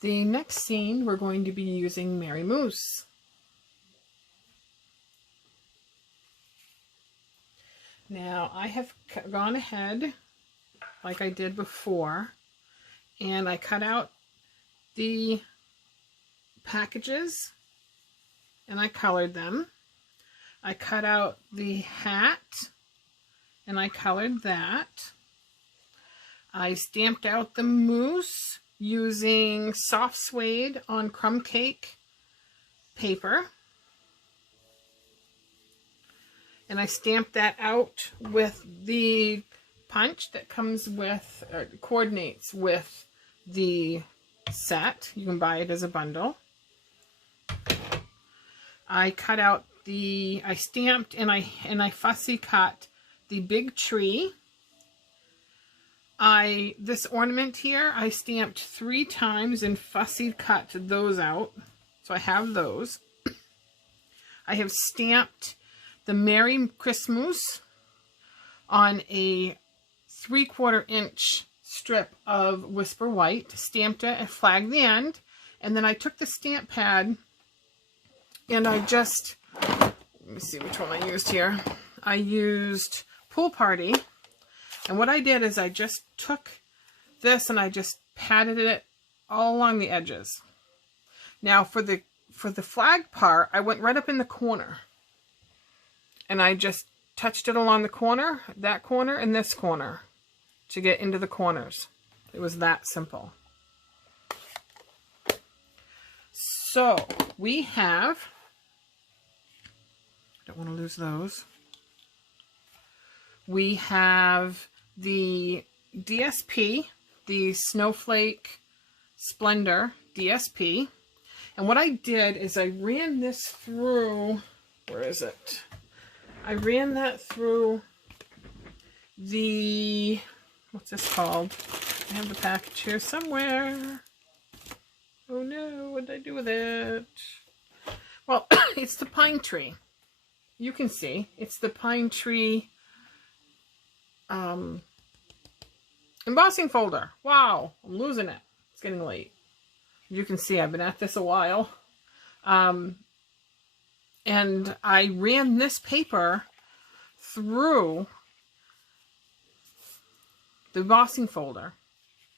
The next scene, we're going to be using Merry Moose. Now, I have gone ahead, like I did before, and I cut out the packages, and I colored them. I cut out the hat, and I colored that. I stamped out the moose using soft suede on crumb cake paper. And I stamped that out with the punch that comes with, or coordinates with the set. You can buy it as a bundle. I cut out the, I stamped and I fussy cut the big tree. This ornament here, I stamped 3 times and fussy cut those out. So I have those. I have stamped the Merry Christmas on a 3/4 inch strip of Whisper White, stamped it and flagged the end, and then I took the stamp pad and I just, let me see which one I used here. I used Pool Party, and what I did is I just took this and I just patted it all along the edges. Now for the flag part, I went right up in the corner. And I just touched it along the corner, that corner, and this corner to get into the corners. It was that simple. So we have, don't want to lose those. We have the DSP, the Snowflake Splendor DSP. And what I did is I ran this through, where is it? I ran that through the, what's this called? I have the package here somewhere. Oh no, what did I do with it? Well, it's the pine tree. You can see, it's the pine tree embossing folder. Wow, I'm losing it. It's getting late. You can see I've been at this a while. And I ran this paper through the embossing folder.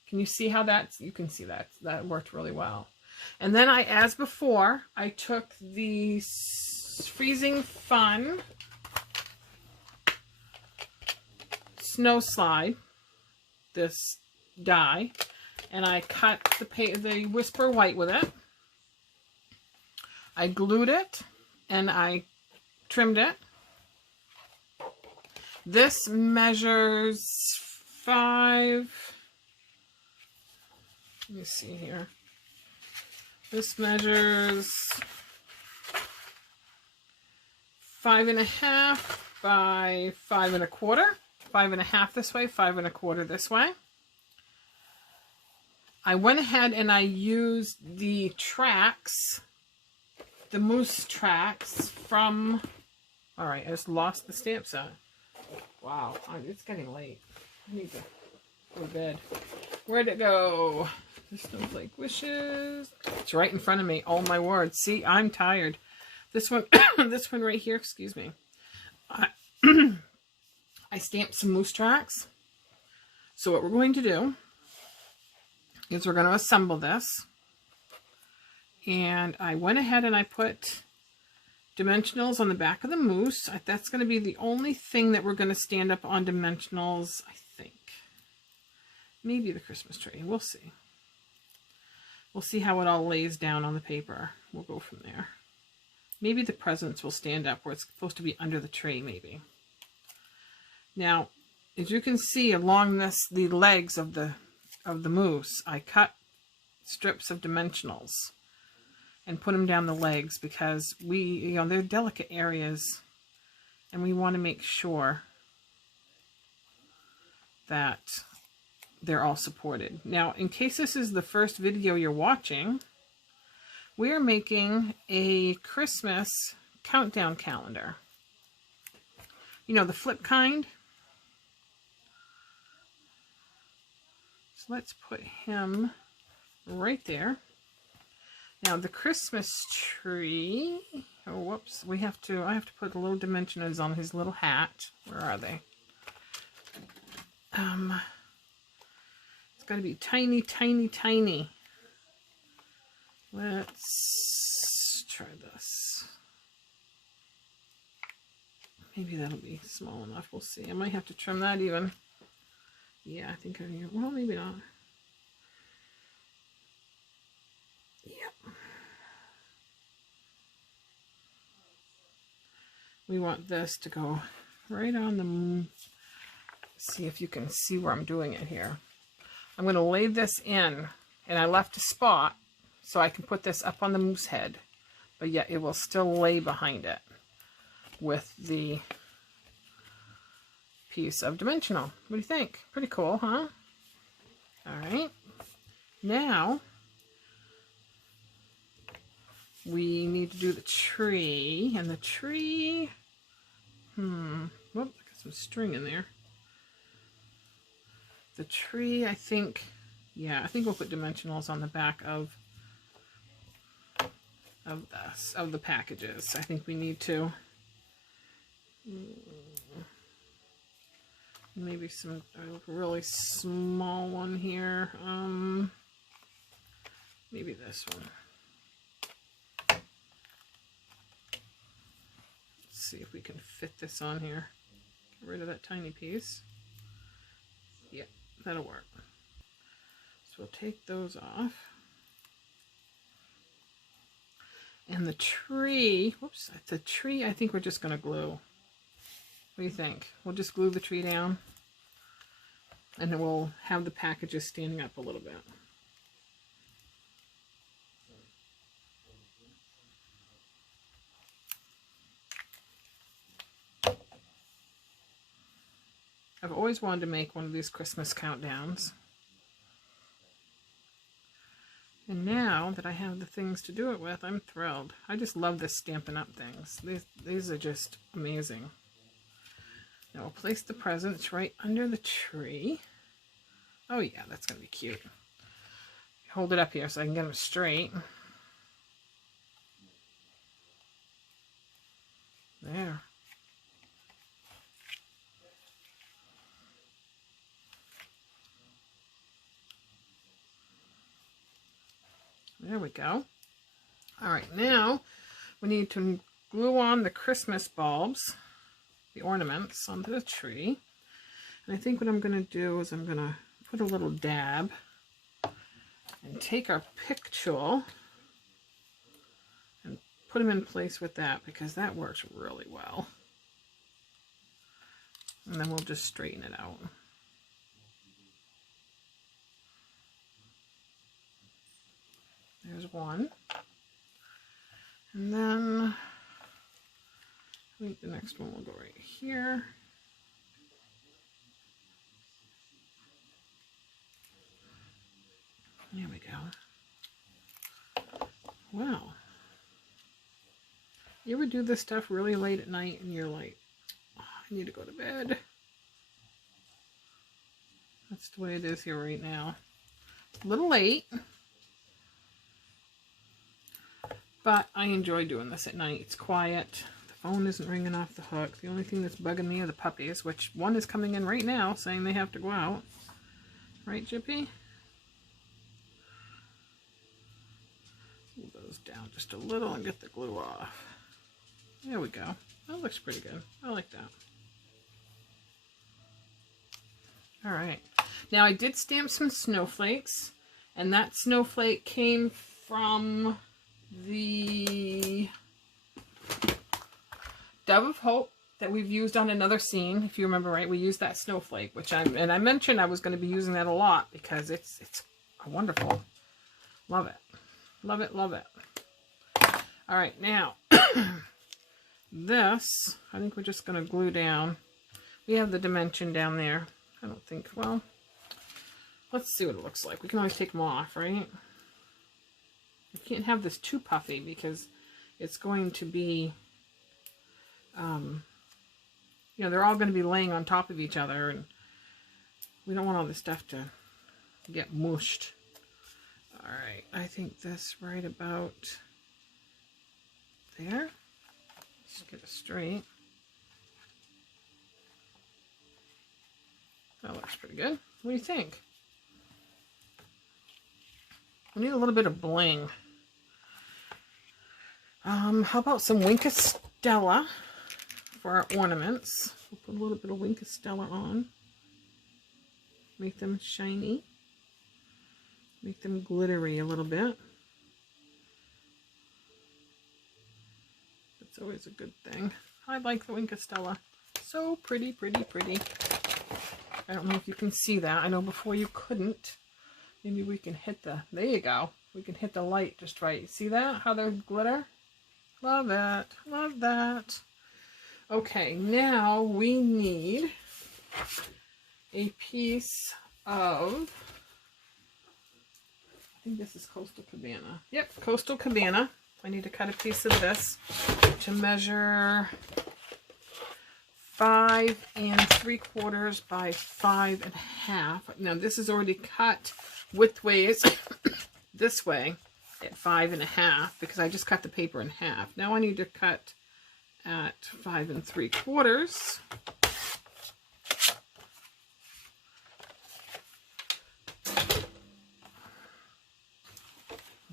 Can you see how that's, you can see that worked really well. And then I, as before, I took the Freezing Fun Snow Slide, this die, and I cut the Whisper White with it. I glued it and I trimmed it. This measures 5, let me see here. This measures 5.5 by 5 1/4. 5 1/2 this way, 5 1/4 this way. I went ahead and I used the tracks, the moose tracks from, all right, I just lost the stamp set. Wow, it's getting late. I need to go to bed. Where'd it go? The Snowflake Wishes. It's right in front of me. Oh my word. See, I'm tired. This one, this one right here, excuse me. I stamped some moose tracks. So what we're going to do is we're going to assemble this. And I went ahead and I put dimensionals on the back of the moose. That's going to be the only thing that we're going to stand up on dimensionals, I think. Maybe the Christmas tree. We'll see. We'll see how it all lays down on the paper. We'll go from there. Maybe the presents will stand up where it's supposed to be under the tree, maybe. Now, as you can see along the legs of the moose, I cut strips of dimensionals and put them down the legs because they're delicate areas and we want to make sure that they're all supported. Now, in case this is the first video you're watching, we are making a Christmas countdown calendar. You know, the flip kind. So let's put him right there. Now the Christmas tree, oh whoops, I have to put the little dimensionals on his little hat. Where are they? It's got to be tiny, tiny, tiny. Let's try this. Maybe that'll be small enough. We'll see. I might have to trim that even. Yeah, I think I need, well, maybe not. Yep. We want this to go right on the, see if you can see where I'm doing it here. I'm going to lay this in, and I left a spot so I can put this up on the moose head, but yet it will still lay behind it with the piece of dimensional. What do you think? Pretty cool, huh? All right. Now we need to do the tree, and the tree, whoop, I got some string in there. The tree, I think, yeah, I think we'll put dimensionals on the back of the packages. I think we need to. Maybe some a really small one here. Maybe this one. Let's see if we can fit this on here. Get rid of that tiny piece. Yeah, that'll work. So we'll take those off. And the tree, whoops, the tree I think we're just going to glue. What do you think? We'll just glue the tree down, and then we'll have the packages standing up a little bit. I've always wanted to make one of these Christmas countdowns. And now that I have the things to do it with, I'm thrilled. I just love the Stampin' Up! Things. These are just amazing. Now we'll place the presents right under the tree. Oh yeah, that's going to be cute. Hold it up here so I can get them straight. There. There we go. All right, now we need to glue on the Christmas bulbs, the ornaments, onto the tree. And I think what I'm going to do is I'm going to put a little dab and take our pick tool and put them in place with that, because that works really well. And then we'll just straighten it out. There's one. And then I think the next one will go right here. There we go. Wow. You ever do this stuff really late at night and you're like, oh, I need to go to bed? That's the way it is here right now. A little late. But I enjoy doing this at night. It's quiet. The phone isn't ringing off the hook. The only thing that's bugging me are the puppies, which one is coming in right now saying they have to go out. Right, Jippy? Move those down just a little and get the glue off. There we go. That looks pretty good. I like that. All right. Now I did stamp some snowflakes, and that snowflake came from the Dove of Hope that we've used on another scene. If you remember right, we used that snowflake, which I mentioned I was going to be using that a lot because it's wonderful. Love it. Love it, love it. All right, now this, I think we're just going to glue down. We have the dimension down there. I don't think, well, let's see what it looks like. We can always take them off, right? I can't have this too puffy because it's going to be, you know, they're all going to be laying on top of each other, and we don't want all this stuff to get mushed. All right, I think this right about there. Just get it straight. That looks pretty good. What do you think? We need a little bit of bling. How about some Winkostella for our ornaments? We'll put a little bit of Winkostella on. Make them shiny. Make them glittery a little bit. That's always a good thing. I like the Winkostella. So pretty, pretty, pretty. I don't know if you can see that. I know before you couldn't. Maybe we can hit the, there you go. We can hit the light just right. See that? How they glitter? Love it. Love that. Okay, now we need a piece of, I think this is Coastal Cabana. Yep, Coastal Cabana. I need to cut a piece of this to measure 5 3/4 by 5 1/2. Now this is already cut widthways this way at 5 1/2 because I just cut the paper in half. Now I need to cut at 5 3/4.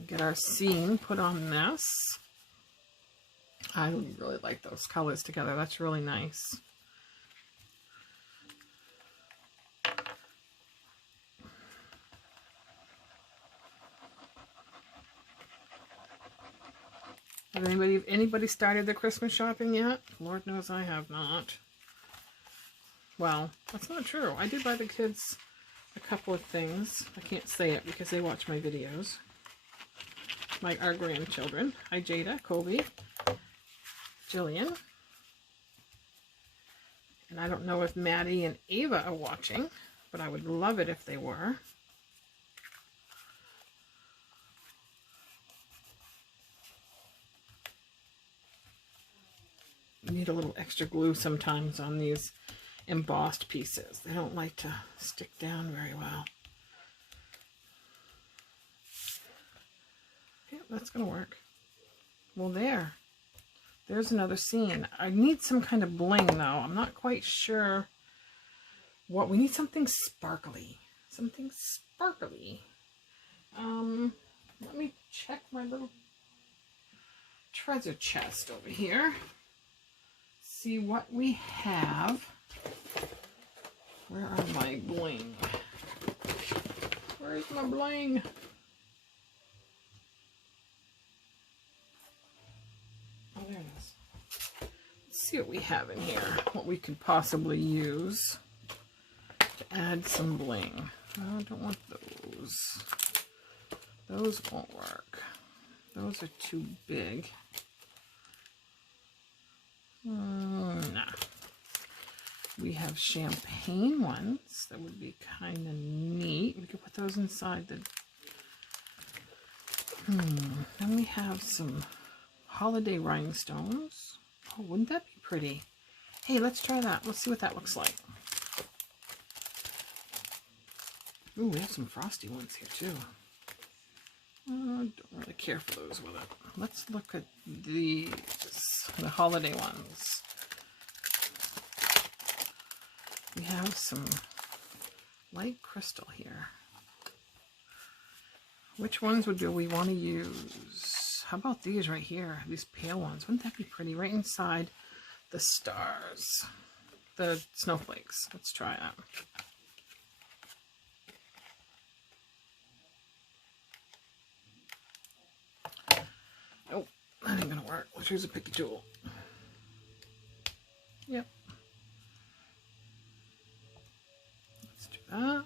Get our seam put on this. I really like those colors together. That's really nice. Has anybody started their Christmas shopping yet? Lord knows I have not. Well, that's not true. I did buy the kids a couple of things. I can't say it because they watch my videos. Our grandchildren. Hi Jada, Kobe, Jillian. And I don't know if Maddie and Ava are watching, but I would love it if they were. You need a little extra glue sometimes on these embossed pieces. They don't like to stick down very well. Yep, that's going to work. Well, there's another scene. I need some kind of bling, though. I'm not quite sure what. We need something sparkly. Something sparkly. Let me check my little treasure chest over here. See what we have. Where are my bling? Where's my bling? Oh, there it is. Let's see what we have in here. What we could possibly use to add some bling. Oh, I don't want those. Those won't work. Those are too big. Nah. We have champagne ones. That would be kind of neat. We could put those inside the... Then we have some holiday rhinestones. Oh, wouldn't that be pretty? Hey, let's try that. Let's see what that looks like. Ooh, we have some frosty ones here too. Don't really care for those with it. Let's look at these, the holiday ones. We have some light crystal here. Which ones do we want to use? How about these right here? These pale ones. Wouldn't that be pretty? Right inside the stars. The snowflakes. Let's try that. Nope, that ain't gonna work. Let's use a picky tool. Yep. Let's do that.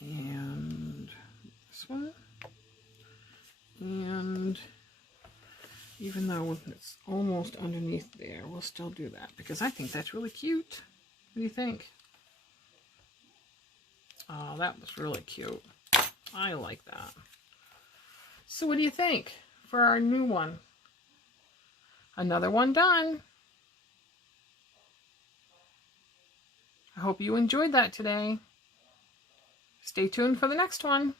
And this one. And even though it's almost underneath there, we'll still do that because I think that's really cute. What do you think? Oh, that was really cute. I like that. So what do you think for our new one? Another one done. I hope you enjoyed that today. Stay tuned for the next one.